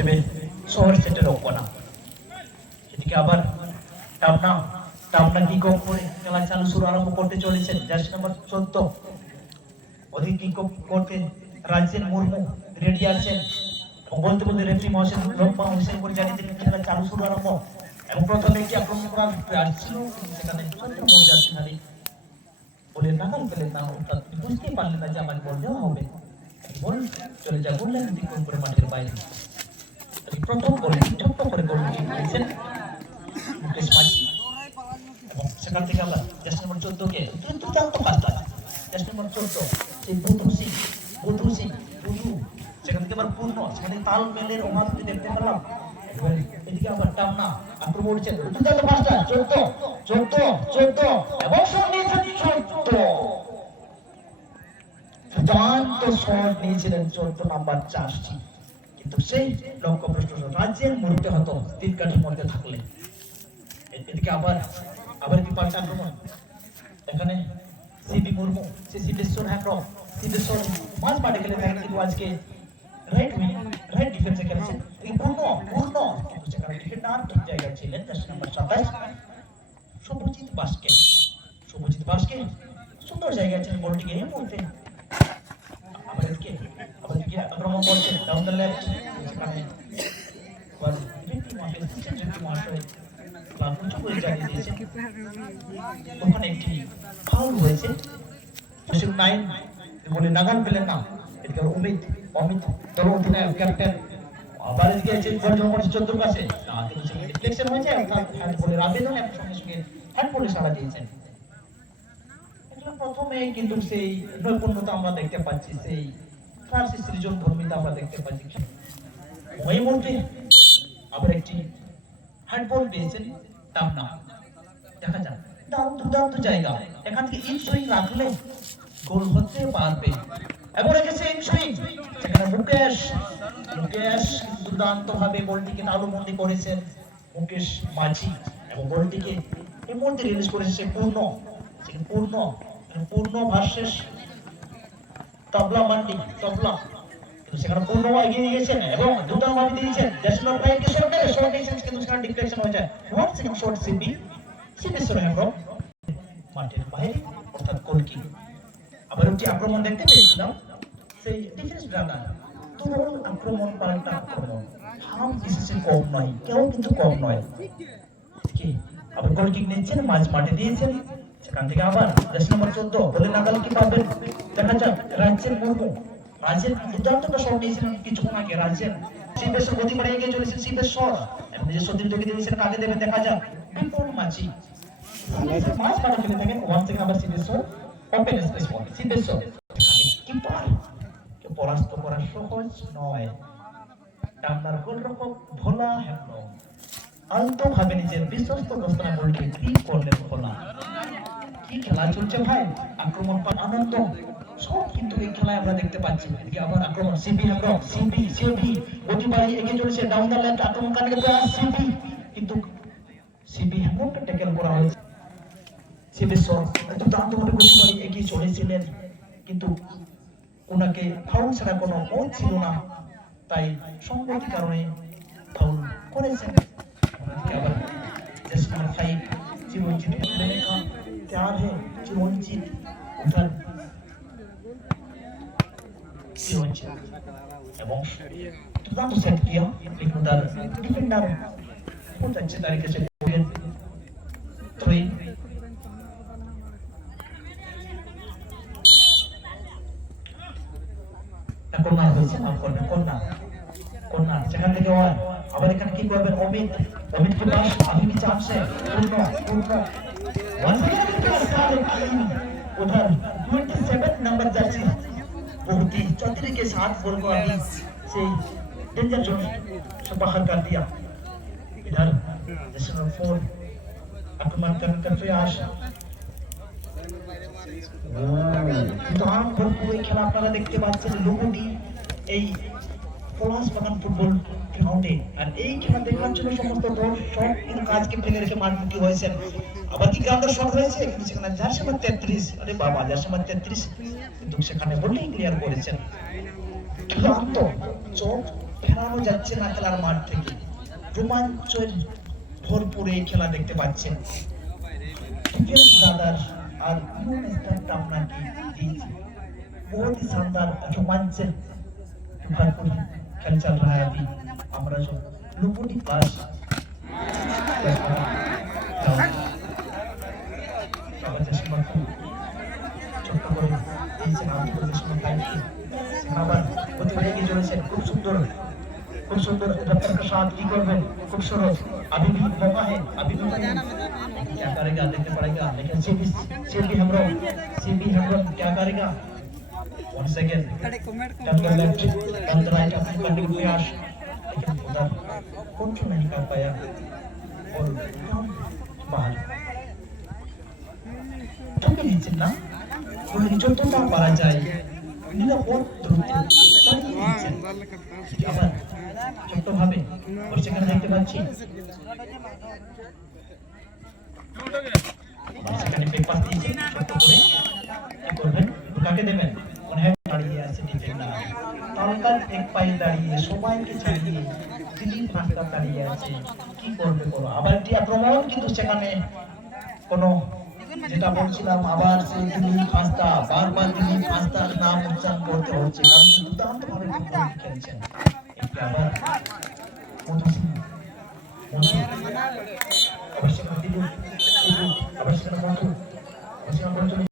হিসেবে শহর সেটের রক্ষণা। এদিকে আবার টামনা টামনা কি করে খেলা চালু শুরু আরম্ভ করতে চলেছেন জার্সি নাম্বার 14 অধিক কি করতে রাজ্যের মুর্মু রেডি আছেন এবং বলতে বলতে রেফারি মহাশয় লোকমান হোসেন করে জানিয়ে দিলেন খেলা চালু শুরু আরম্ভ। এবং প্রথমে একটি আক্রমণ করার প্রয়াস ছিল, সেখানে চন্দ্র মৌজার খেলাড়ি বলে নাগাল পেলেন না, অর্থাৎ বুঝতেই পারলেন না যে আমার বল দেওয়া হবে। বল চলে যায় গোল লাইন অতিক্রম করে মাঠের বাইরে। প্রথম গোল ছোট্ট করে গোল করেছেন মুকেশ মাঝি এবং সেখান থেকে আমরা জার্সি নাম্বার 14 কে দুর্দান্ত কাজটা জার্সি নাম্বার 14 সেই বুধু সিং সেখান থেকে আবার পূর্ণ, সেখানে তাল মেলের অভাব দেখতে পেলাম। এদিকে আবার টামনা আক্রমণ করছেন দুর্দান্ত পাঁচটা 14 এবং সঙ্গে 14 দুর্দান্ত শট নিয়েছিলেন 14 নাম্বার চার্জটি, কিন্তু সেই লক্ষ্যভ্রষ্ট রাজ্যের মরতে হতো তিন কাঠির মধ্যে থাকলে। এদিকে আবার কি পাল্টা আক্রমণ, এখানে সিবি মুর্মু সে সিদ্ধেশ্বর সিদ্ধেশ্বর মাঝ মাঠে খেলে থাকেন, কিন্তু আজকে রাইট ডিফেন্সে খেলেছেন পূর্ণ কিন্তু সেখানে ডিফেন্ডার ঠিক জায়গায় ছিলেন জার্সি নাম্বার 27 শুভজিৎ বাস্কে সুন্দর জায়গায় ছিলেন বলটিকে এই মুহূর্তে। আবার এদিকে আক্রমণ করছেন ডাউন দ্য লেফট, সেখানে মহাশয় ওখানে একটি ফাউল হয়েছে, বলে নাগাল পেলেন না। এদিকে অমিত দল অধিনায়ক ক্যাপ্টেন আবার এদিকে বল জমা করছে 14 কাছে, কিন্তু সেখানে ডিফ্লেকশন হয়েছে, হ্যান্ড বলের আবেদন এবং সঙ্গে সঙ্গে হ্যান্ড বলে সাড়া দিয়েছেন। প্রথমে কিন্তু সেই নৈপুণ্যতা আমরা দেখতে পাচ্ছি, সেই ফ্রান্সিস সৃজন ধর্মিতা আমরা দেখতে পাচ্ছি। ওই মুহূর্তে আবার একটি হ্যান্ডবল দিয়েছেন টামনা, দেখা যাক দুর্দান্ত জায়গা, এখান থেকে ইনসুইং রাখলে গোল হতে পারবে। এবার রেখেছে ইনসুইং, সেখানে মুকেশ দুর্দান্ত ভাবে গোলটিকে তালুবন্দি করেছেন মুকেশ মাঝি এবং গোলটিকে এই মুহূর্তে রিলিজ করেছে সে পূর্ণ ভার্সেস তবলা মান্ডি কিন্তু সেখানে পূর্ণ এগিয়ে গিয়েছেন এবং দুর্দান্ত ভাবে দিয়েছেন জার্সি নাম্বার 5 কে শর্ট দিয়েছেন, কিন্তু সেখানে ডিফ্লেকশন হয়ে যায়। ওয়ান সেকেন্ড শর্ট সিদ্ধেশ্বর মাঠের বাইরে, অর্থাৎ গোলকি। আবার একটি আক্রমণ দেখতে পেয়েছিলাম, সেই ডিফেন্স রানার তুরুল আক্রমণ পাল্টা আক্রমণ, হাম বিশেষে কম নয়, কেউ কিন্তু কম নয়। আবার গোল কিক নিচ্ছেন মাঝ মাঠে দিয়েছেন, সেখান থেকে আবার জার্সি নাম্বার 14 বলে নাগাল কি পাবেন দেখা যাক। রাজ্যের দুর্দান্ত শট নিয়েছিলেন কিছুক্ষণ আগে রাজ্যের সিদ্ধেশ্বর গতি বাড়িয়ে এগিয়ে চলেছেন সিদ্ধেশ্বর এবং নিজস্ব দিক থেকে দিয়েছেন কাকে দেবেন দেখা যাক। বিপুল মাঝি মাঝ মাঠে খেলে থাকেন, ওয়ান থেকে আবার সিদ্ধেশ্বর ওপেন স্পেস বল সিদ্ধেশ্বর কিপার কে পরাস্ত করা সহজ নয়। টামনার গোলরক্ষক ভোলা হেমন আলতো ভাবে নিজের বিশ্বস্ত দোস্তানা বলকে কি করলেন ভোলা। কি খেলা চলছে ভাই, আক্রমণ আনন্দ সব কিন্তু এই খেলায় আমরা দেখতে পাচ্ছি। এদিকে আবার আক্রমণ সিবি গতি বাড়িয়ে এগিয়ে চলেছে ডাউন দ্য লেফট, আক্রমণ কাটে সিবি, কিন্তু সিবি হেমনটা ট্যাকেল করা হয়েছে। সিদ্ধেশ্বর দুর্দান্ত ভাবে গতি বাড়িয়ে এগিয়ে চলেছিলেন, কিন্তু ওনাকে ফাউল ছাড়া কোনো পথ ছিল না, তাই সংগতি কারণে ফাউল করেছেন। আবার জার্সি নাম্বার 5 চিরঞ্জিত লেখা तैयार है चिरंजीत उधर এবং দুর্দান্ত সেট किया, लेकिन उधर डिफेंडर बहुत अच्छे तरीके से थ्री কর্নার হয়েছে, মাফ করবেন কর্নার সেখান থেকে আবার এখানে কি করবেন অমিত के पास अभी भी चांस है पूर्ण उधर 27 नंबर जर्सी बहुत ही चौधरी के साथ बॉल को अभी से डेंजर जोन से बाहर कर दिया। इधर जर्सी नंबर 4 आक्रमण करने का प्रयास, দাম ভরপুর এই খেলা আপনারা দেখতে পাচ্ছেন লোগোটি এই পলাশ বাগান ফুটবল গ্রাউন্ডে। আর এই খেলা দেখার জন্য সমস্ত দর্শক কিন্তু কাজকে ফেলে রেখে মাঠমুখী হয়েছেন। আবার কি গ্রাউন্ডে শট হয়েছে, কিন্তু সেখানে জার্সি নাম্বার 33 আরে বাবা জার্সি নাম্বার 33 কিন্তু সেখানে বোলিং ক্লিয়ার করেছেন। দুর্দান্ত চোখ নামানো যাচ্ছে না খেলার মাঠ থেকে। রোমাঞ্চের ভরপুর এই খেলা দেখতে পাচ্ছেন। डिफेंस ब्रदर और न्यू मिस्टर टापना की जीत बहुत ही शानदार रोमांच भरपूर खेल चल रहा है अभी। हमारा जो लुपुटी क्लास खूब सुंदर रफ्तार के साथ की करবেন खूब सरस अभी भी मौका है अभी भी क्या करेगा देखते पड़ेगा लेकिन सीबी हम क्या करेगा one second turn left turn right अपनी कंटिन्यू प्रयास लेकिन उधर कंट्रोल नहीं कर पाया और बाहर ठोके নিচ্ছেন না বলে যতটা পারা যায় নিরাপদ দূরত্বে দাঁড়িয়ে নিচ্ছেন আবার ছোট্টভাবে ওই সেখানে দেখতে পাচ্ছি সেখানে পেপার দিয়েছে ছোট্ট করে কি করবেন কাকে দেবেন মনে হয় দাঁড়িয়ে আছে ডিফেন্ডার তালকাল এক পায়ে দাঁড়িয়ে সবাইকে ছাড়িয়ে দিলীপ মাস্টার দাঁড়িয়ে আছে কি করবে বলো আবার একটি আক্রমণ কিন্তু সেখানে কোনো যেটা বলছিলাম আবার সেই দিলীপ মাস্টার বারবার দিলীপ মাস্টার নাম উচ্চারণ করতে হচ্ছে কারণ দুর্দান্ত ভাবে ফুটবল খেলছেন